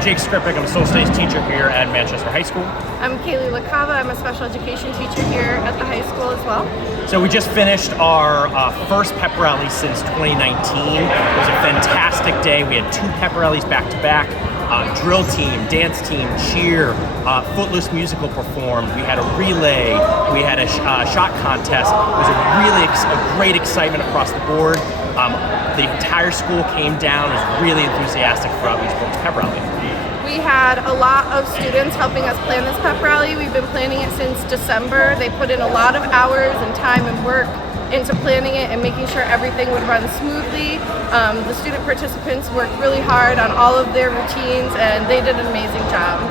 I'm Jake Skripek. I'm a social studies teacher here at Manchester High School. I'm Kaylee LaCava. I'm a special education teacher here at the high school as well. So we just finished our first pep rally since 2019. It was a fantastic day. We had 2 pep rallies back to back. Drill team, dance team, cheer, Footloose musical performed. We had a relay. We had a shot contest. It was a great excitement across the board. The entire school came down, was really enthusiastic for East Bourne's pep rally. We had a lot of students helping us plan this pep rally. We've been planning it since December. They put in a lot of hours and time and work into planning it and making sure everything would run smoothly. The student participants worked really hard on all of their routines and they did an amazing job.